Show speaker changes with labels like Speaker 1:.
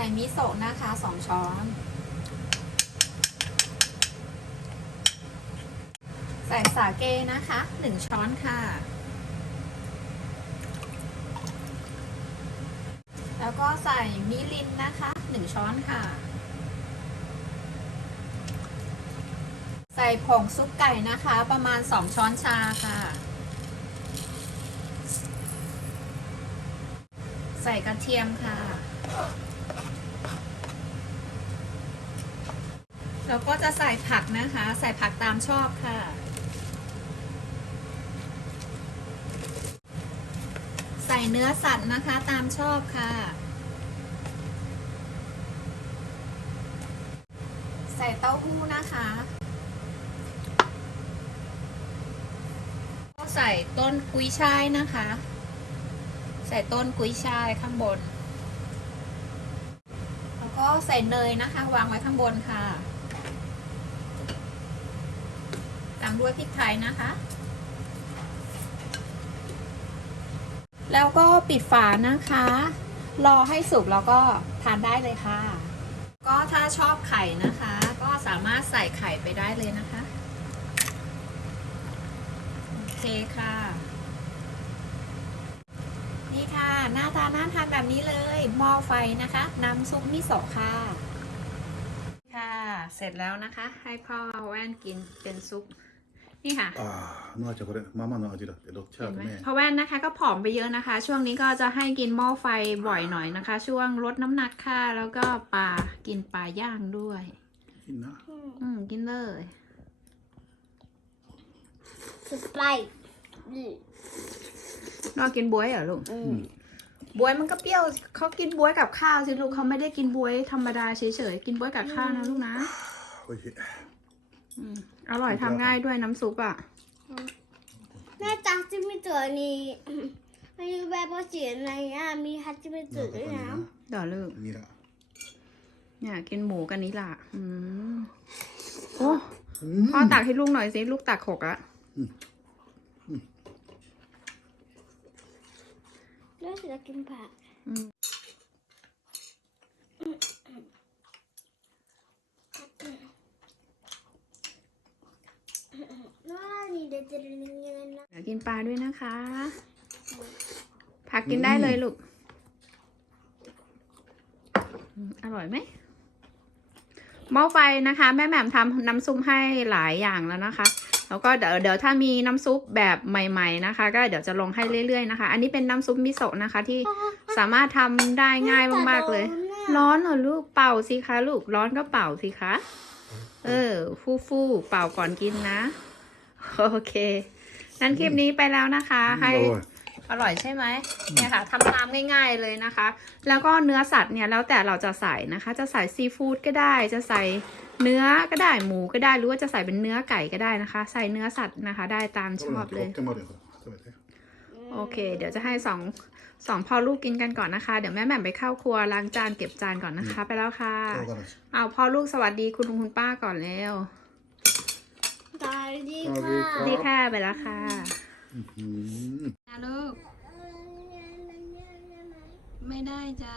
Speaker 1: ส่มิโซะนะคะสองช้อน ใส่สาเกนะคะหนึ่งช้อนค่ะ แล้วก็ใส่มิรินนะคะหนึ่งช้อนค่ะ ใส่ผงซุปไก่นะคะประมาณสองช้อนชาค่ะใส่กระเทียมค่ะ แล้วก็จะใส่ผักนะคะ ใส่ผักตามชอบค่ะ ใส่เนื้อสัตว์นะคะตามชอบค่ะ ใส่เต้าหู้นะคะก็ใส่ต้นกุยช่ายนะคะ ใส่ต้นกุยช่ายข้างบน แล้วก็ใส่เนยนะคะ วางไว้ข้างบนค่ะ ตามด้วยพริกไทยนะคะ แล้วก็ปิดฝานะคะ รอให้สุกแล้วก็ทานได้เลยค่ะ ก็ถ้าชอบไข่นะคะ ก็สามารถใส่ไข่ไปได้เลยนะคะ โอเคค่ะ นี่ค่ะ หน้าตาน่าทานแบบนี้เลยหม้อไฟนะคะ น้ำซุปมิโซะค่ะค่ะ เสร็จแล้วนะคะ ให้พ่อแว่นกินเป็นซุป นี่ค่ะ
Speaker 2: ああノアちゃんこれママの味だってロッチャ
Speaker 1: เห็
Speaker 2: ー
Speaker 1: น
Speaker 2: と
Speaker 1: ไหม
Speaker 2: ね
Speaker 1: เพราะแว่นนะคะก็ผอมไปเยอะนะคะ ช่วงนี้ก็จะให้กินหม้อไฟบ่อยหน่อยนะคะ ช่วงลดน้ำหนักค่ะ แล้วก็ปลากินปลาย่างด้วย
Speaker 2: いいな
Speaker 1: อืมกินเลย
Speaker 3: สไปร์อืม
Speaker 1: นอกกินบวยเหรอลูก
Speaker 3: อื
Speaker 2: う
Speaker 3: ม
Speaker 2: ん
Speaker 1: บวยมันก็เปรี้ยวเขากินบวยกับข้าวสิลูกเขาไม่ได้กินบวยธรรมดาเฉยๆกินบวยกับข้าวนะลูกนะ
Speaker 2: おいしい
Speaker 1: อร่อยทำง่ายด้วยน้ำซุปอะ
Speaker 3: แม่จักจิมิจุนี่มีแบบภาษีอะไรอะมีฮัตจิมิจุด้วยนะ
Speaker 1: เดี๋ยวเลิก
Speaker 2: นี่ละ
Speaker 1: เนี่ยกินหมูกันนี้ล่ะ อืมโอ้พ่อตักให้ลูกหน่อยสิลูกตักหกอะ
Speaker 3: แล้วจะกินผัก
Speaker 1: อืม
Speaker 3: เด็ดเด็ดนี่นะ
Speaker 1: เดี๋ยวกินปลาด้วยนะคะ ผักกินได้เลยลูกอืมอร่อยไหมหม้อไฟนะคะ แม่แหม่มทำน้ำซุปให้หลายอย่างแล้วนะคะ แล้วก็เดี๋ยวเดี๋ยวถ้ามีน้ำซุปแบบใหม่ ๆนะคะ ก็เดี๋ยวจะลงให้เรื่อยๆนะคะ อันนี้เป็นน้ำซุปมิโซะนะคะ ที่สามารถทำได้ง่ายมากๆเลย ร้อนเหรอลูกเป่าสิคะลูกร้อนก็เป่าสิคะ เออ ฟูฟูๆเป่าก่อนกินนะ โอเค นั้นคลิปนี้ไปแล้วนะคะ ให้อร่อยใช่ไหมเนี่ยค่ะทำตามง่าย ๆเลยนะคะ แล้วก็เนื้อสัตว์เนี่ยแล้วแต่เราจะใส่นะคะ จะใส่ซีฟู้ดก็ได้ จะใส่เนื้อก็ได้หมูก็ได้หรือว่าจะใส่เป็นเนื้อไก่ก็ได้นะคะ ใส่เนื้อสัตว์นะคะ ได้ตามชอบเลยโอเค เดี๋ยวจะให้สองสองพ่อลูกกินกันก่อนนะคะ เดี๋ยวแม่แม่ไปเข้าครัวล้างจานเก็บจานก่อนนะคะ ไปแล้วค่ะ เอาพ่อลูกสวัสดีคุณลุงคุณป้าก่อนแล้ว
Speaker 3: ตายดี
Speaker 2: สวัสดี
Speaker 3: ค่ะ
Speaker 2: ครับ
Speaker 1: ดีค่ะไปแล้วค่ะ
Speaker 2: うん
Speaker 1: นะลูก ไม่ได้จ้า